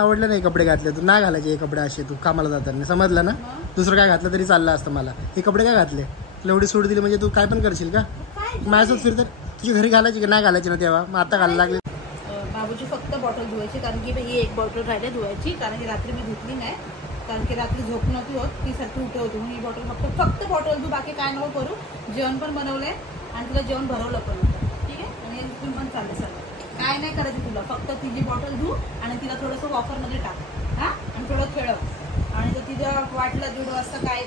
आवडले नाही कपडे घातले तू नाही घालायचे हे कपडे असे तू कामाला जाताना समजलं ना. दुसरं काय घातलं तरी चाललं असतं मला. हे कपडे काय घातले तुला एवढी सूट दिली म्हणजे तू काय पण करशील का. माझ्यासोबत फिरत तुझी घरी घालायची की नाही घालायची ना तेव्हा मग आता घालायला लागले. बाबूची फक्त बॉटल धुवायची कारण की ही एक बॉटल राहिली धुवायची कारण की रात्री मी धुतली नाही कारण की रात्री झोप नव्हती होत ती सारखी उठे होती म्हणून ही बॉटल फक्त बॉटल धु बाकी काय नको करू. जेवण पण बनवलंय आणि तुला जेवण भरवलं पण होतं ठीक आहे आणि इथून पण चाललं सगळं काय नाही करायचं तुला फक्त तिची बॉटल धु आणि तिला थोडंसं वॉफरमध्ये टाक हां आणि थोडं खेळव आणि जर तिला वाटलं 1:30 वाजता काय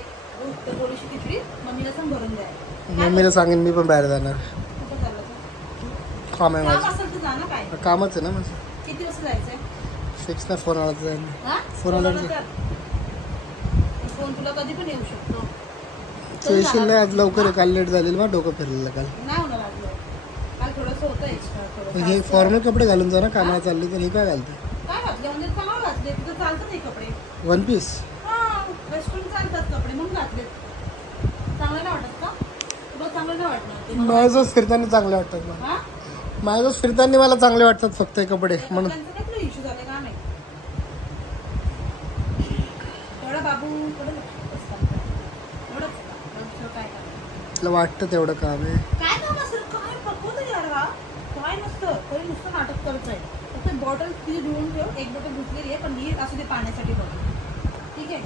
तर थोडीशी तिथली मम्मीला सांग भरून द्या. मम्मीला सांगेन मी पण बाहेर जाणार. कुठं चाललं काम आहे काम असेल तर जा ना काय कामच आहे ना माझं. किती वाजता जायचंय फिक्स ना फोन आला जाईल फोन आला फोन तुला कधी पण येऊ शकतो. येशील नाही आज लवकर आहे काल लेट झालेलं मग डोकं फिरलेलं काल नाही होणार आज काल थोडंसं होतं एक्स्ट्रा हे फॉर्मल कपडे घालून जा ना कामाला चालली तर हे काय घालते काय घातले म्हणजे चांगलं घातले तिथं चालतं नाही कपडे वन पीस हां वेस्टर्न चालतात कपडे म्हणून घातले चांगलं नाही वाटत का तुला चांगलं नाही वाटणार माझ्याच फिरताना चांगले वाटतात मला माझ्याच फिरताना मला चांगले वाटतात फक्त हे कपडे म्हणून इश्यू झाले का नाही एवढा बाबू तुला वाटतं तेवढं काम आहे काय काम असेल काय पकवतं याडवा काय नसतं तरी नुसतं नाटक करतंय फक्त बॉटल तिथे धुवून ठेव एक बॉटल धुतलेली आहे पण ही असू दे पाण्यासाठी बघ ठीक आहे.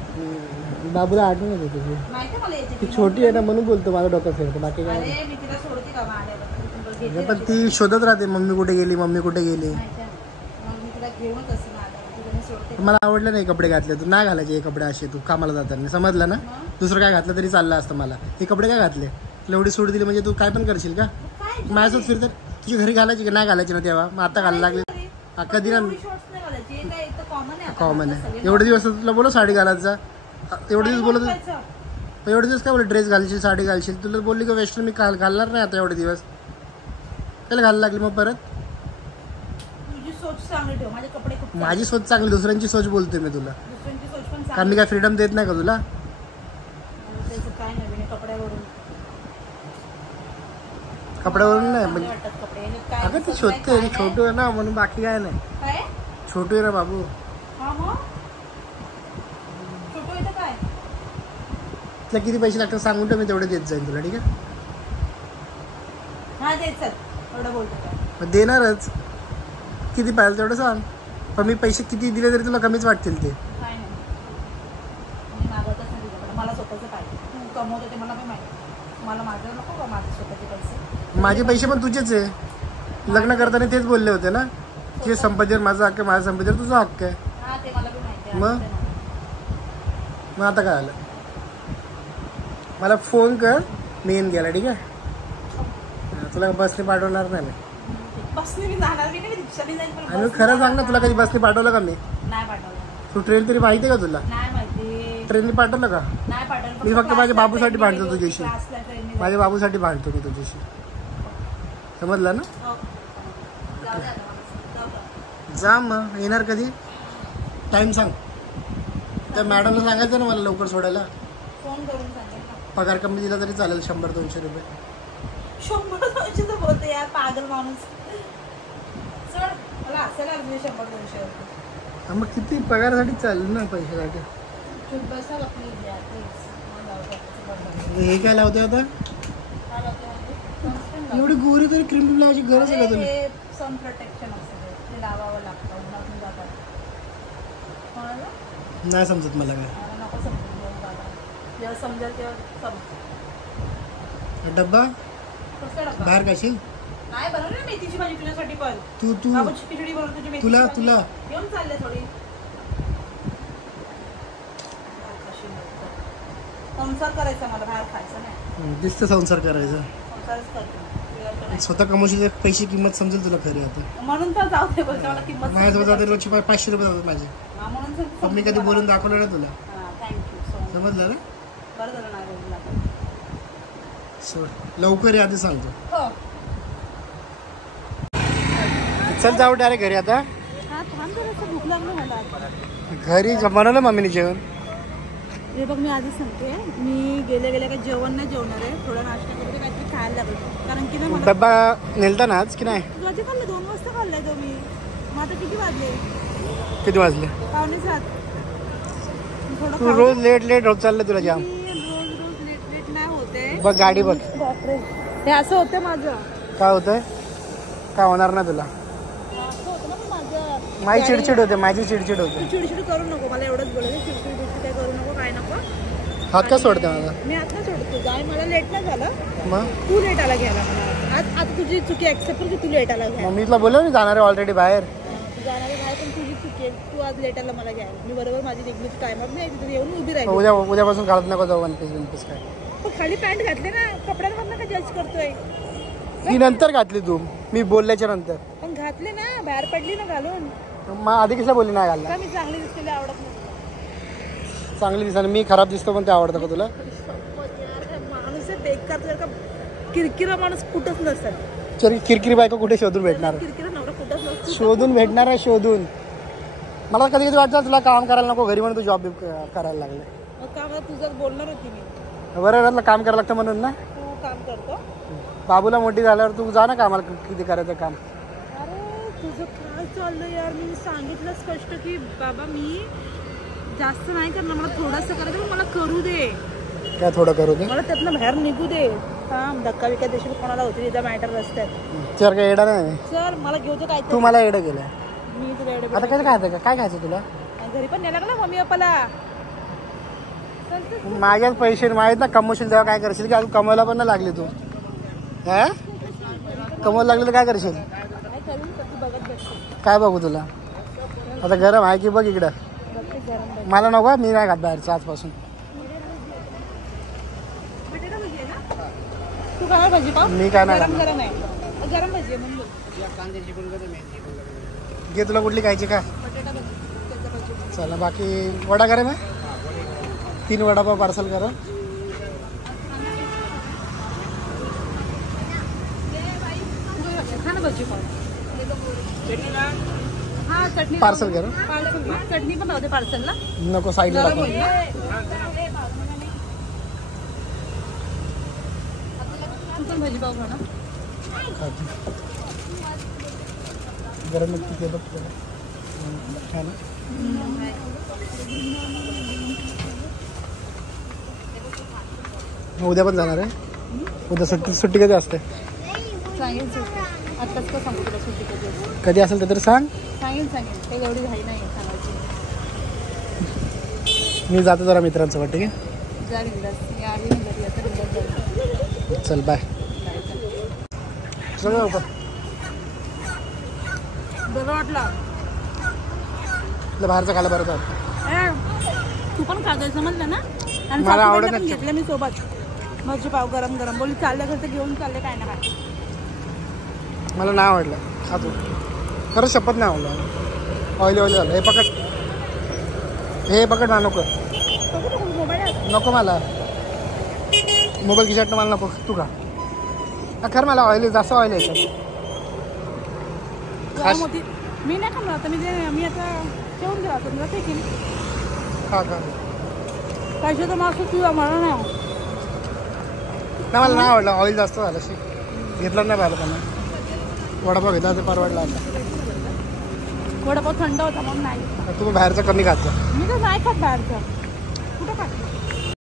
बाबूला आठवण येते तुझी माहिती मला याची ती छोटी आहे ना म्हणून बोलतो माझं डोकं फिरतं बाकी काय अरे मी तिला सोडते का आल्यावर पण ती शोधत राहते मम्मी कुठे गेली मम्मी कुठे गेली. मग मी तिला घेऊनच असते ना तिला सोडते. मला आवडले नाही कपडे घातले तू नाही घालायचे हे कपडे असे तू कामाला जाताना समजलं ना. दुसरं काय घातलं तरी चाललं असतं मला. हे कपडे काय घातले तुला एवढी सूट दिली म्हणजे तू काय पण करशील का. माझ्यासोबत फिरत तुझी घरी घालायची की नाही घालायची ना तेव्हा मग आता घालायला लागले कधी ना कॉमन आहे. एवढे दिवस तुला बोलो साडी घालायचा एवढे दिवस बोलत एवढे दिवस काय बोल ड्रेस घालशील साडी घालशील तुला बोलली का वेस्टर्न मी घालणार नाही आता एवढे दिवस त्याला घालायला लागली मग परत. माझी सोच चांगली दुसऱ्यांची सोच बोलतोय मी तुला कारण मी काय फ्रीडम देत नाही का तुला. कपड्यावरून नाही म्हणजे अगं ती शोधते छोटू आहे ना म्हणून बाकी काय नाही छोटू आहे ना बाबू. तुला किती पैसे लागतात सांगून तर मी तेवढे देत जाईन तुला ठीक आहे. देणारच किती पाहिजे तेवढं सांग पण मी पैसे किती दिले तरी तुला कमीच वाटतील ते. माझे पैसे पण तुझेच आहे लग्न करताना तेच बोलले होते ना तुझे संपत्तीवर माझा हक्क आहे माझ्या संपत्तीवर तुझा हक्क आहे. मग आता काय आलं मला फोन कर मी येऊन गेला ठीक आहे. तुला बसने पाठवणार नाही आणि खरं सांग ना तुला कधी बसने पाठवलं का मी. तू ट्रेन तरी माहिती आहे का तुला ट्रेनने पाठवलं का. मी फक्त माझ्या बाबूसाठी भांडतो तुझ्याशी माझ्या बाबूसाठी भांडतो मी तुझ्याशी समजलं ना. जा मग येणार कधी टाइम सांग त्या मॅडमला सांगायचं ना मला लवकर सोडायला. पगार कमी दिला तरी चालेल 100-200 रुपये. 100-200 तर बोलते यार पागल माणूस चल मला असेल 100-200 रुपये मग किती पगारासाठी चालेल ना पैशासाठी. हे काय लावते आता एवढी गोरी तरी क्रीम लावायची गरज आहे का तुला. सन प्रोटेक्शन असतं ते लावावं लागतं उन्हातून जातात. नाही समजत मला काय नको जेव्हा समजेल तेव्हा डब्बा बाहेर खाशील नाही बनवली ना मेथीची भाजी तुझ्यासाठी पण तू खिचडी बनवते तुला घेऊन चालले थोडी संसार करायचा मला बाहेर खायचं नाही. दिसतं संसार करायचा स्वतः कमवशील पैसे किंमत समजेल तुला खरी आता म्हणून तर जाऊ दे बोलते मला किंमत माझ्यासोबत रोजची 500 रुपये जातात माझे म्हणून मी कधी बोलून दाखवलं ना तुला थँक्यू समजलं ना. बरं झालं नाही सोड लवकर आधी सांगतो. हो चल जाऊ डायरेक्ट घरी आता. भूक लागली मला घरी बनवलं मम्मीने जेवण. हे बघ मी आधीच सांगते मी गेल्या काय जेवण नाही जेवणार आहे थोडा नाश्ता वगैरे काहीतरी खायला लागेल कारण की डब्बा नेलता ना आज की नाही. तू आधी खाल्लं 2 वाजता खाल्लाय तो मी मग आता किती वाजले किती वाजले? 6:45. थोडं तू रोज लेट होत चाललं तुला जाम. रोज लेट नाही होते. बघ गाडी बघ. बापरे, हे असं होतं माझं. काय होतंय? काय होणार ना तुला? असं होतं ना माझं. माझी चिडचिड होते, माझी चिडचिड होते. तू चिडचिड करू नको, मला एवढंच बोलायचं. चिडचिड काय करू नको, काय नको. हात का सोडते माझा? मी आता सोडतो. जाय, मला लेट नाही झालं. मग तू लेट आला घ्यायला मला. आज आता तुझी चुकी ऍक्सेप्ट कर की तू लेट आला घ्यायला. मग मी तुला बोललो ना जाणार आहे ऑलरेडी बाहेर. तू जाणार आहे बाहेर, पण तुझी चुकी आहे. तू आज लेट आला मला घ्यायला. मी बरोबर माझी रेग्युलर टायमर नाही तिथे येऊन उभी राहिली. उद्यापासून घालत नको जाऊ वन पीस काय. पण खाली पॅन्ट घातले ना, कपड्यांमधनं का जज करतोय? ही नंतर घातली तू, मी बोलल्याच्या नंतर. पण घातले ना, बाहेर पडली ना घालून. मग आधी कसं बोलली नाही घालला? का मी चांगली दिसलेली आवडत नाही? चांगली दिसायला मी खराब दिसतो पण ते आवडतं का तुला? माणूस आहे बेकार, तुझ्या का किरकिरा माणूस कुठंच नसतात. किरकिरी बायको कुठे शोधून भेटणार? किरकिरा नवरा कुठंच नसतो. शोधून भेटणार आहे, शोधून. मला कधी कधी वाटतं तुला काम करायला नको, घरी म्हणून तू जॉब करायला लागले. मग का मला तुझं बोलणार होती मी. बरं काम करायला लागतं म्हणून ना. तू काम करतो. बाबूला मोठी झाल्यावर तू जा ना कामाला, किती करायचं काम. अरे तुझं काय चाललं यार? मी सांगितलं स्पष्ट की बाबा मी जास्त नाही करणार, मला थोडंसं करायचं, पण मला करू दे. काय थोडं करू दे? मला त्यातनं बाहेर निघू दे. थांब, धक्का बिक्का देशील कोणाला होती तिचा मॅटर रस्त्यात. चल काय येडा नाही चल, मला घेऊ दे. काय तू मला येडं गेलं. मी तुला एवढं आता काय खायचं? काय खायचं तुला? घरी पण न्यायला लागला मम्मी पप्पाला. माझ्याच पैसे माहीत ना, कमवशील तेव्हा काय करशील की अजून कमवायला पण नाही लागली तू. हा कमवायला लागली तर काय करशील? काय करून तू बघत बसते. काय बघू तुला? आता गरम आहे की बघ इकडं. बघते गरम. मला नको, मी नाही खात बाहेरचं आजपासून. तू काय भाजी पाव? मी काय नाही गरम गरम आहे. गरम भाजी आहे म्हणून. घे, तुला कुठली खायची का? बटाटा भाजी, त्याचा भाजी. चला बाकी वडा करा ना, 3 वडापाव पार्सल करा. खा ना भाजी पाव. हा चटणी पार्सल करा. पार्सल चटणी पण होते पार्सलला. नको, साईडला टाका. तू पण भाजी पाव खा ना. गरम ते बघ खा ना. उद्या पण जाणार आहे? उद्या सुट्टी कधी असते? सांगेल सुट्टी. आत्ताच का सांगू तुला सुट्टी कधी असते? कधी असेल ते तर सांग. सांगेल काही एवढी घाई नाही सांगायची. मी जातो जरा मित्रांसोबत, ठीक आहे? जा बिंदास. मी आली नाही घरी आता, बिंदास जाऊ. चल बाय. चल लवकर. बरं वाटलं. तुला बाहेरचं खायला बरं वाटतं. तू पण खायचं समजलं ना. आणि मला आवडत पण नाही. घेतलं मी सोबत भाजी पाव गरम गरम. बोलली चालल्या घरचं घेऊन चालले, काय ना काय. मला नाही आवडलं. खातो खरंच, शपथ नाही आवडलं. ऑइली झालं. हे पकड ना. नको नको, मला मोबाईल खिशात मला नको. तू का खरं मला ऑइली, जास्त ऑइल यायचं. मी नाही खाणार आता. मी आता जेवून गेला होता तुला फेकीन. खा पैशाचं मासू तुझा मला नाही. मला नाही आवडलं, ऑइल जास्त झालं. घेतलं नाही पाहिलं त्यांना. वडापाव घेतला ते परवडला आता. वडापाव थंड होता म्हणून नाही. तुम्ही बाहेरचं कमी खात. मी तर नाही खात बाहेरचं. कुठं खात?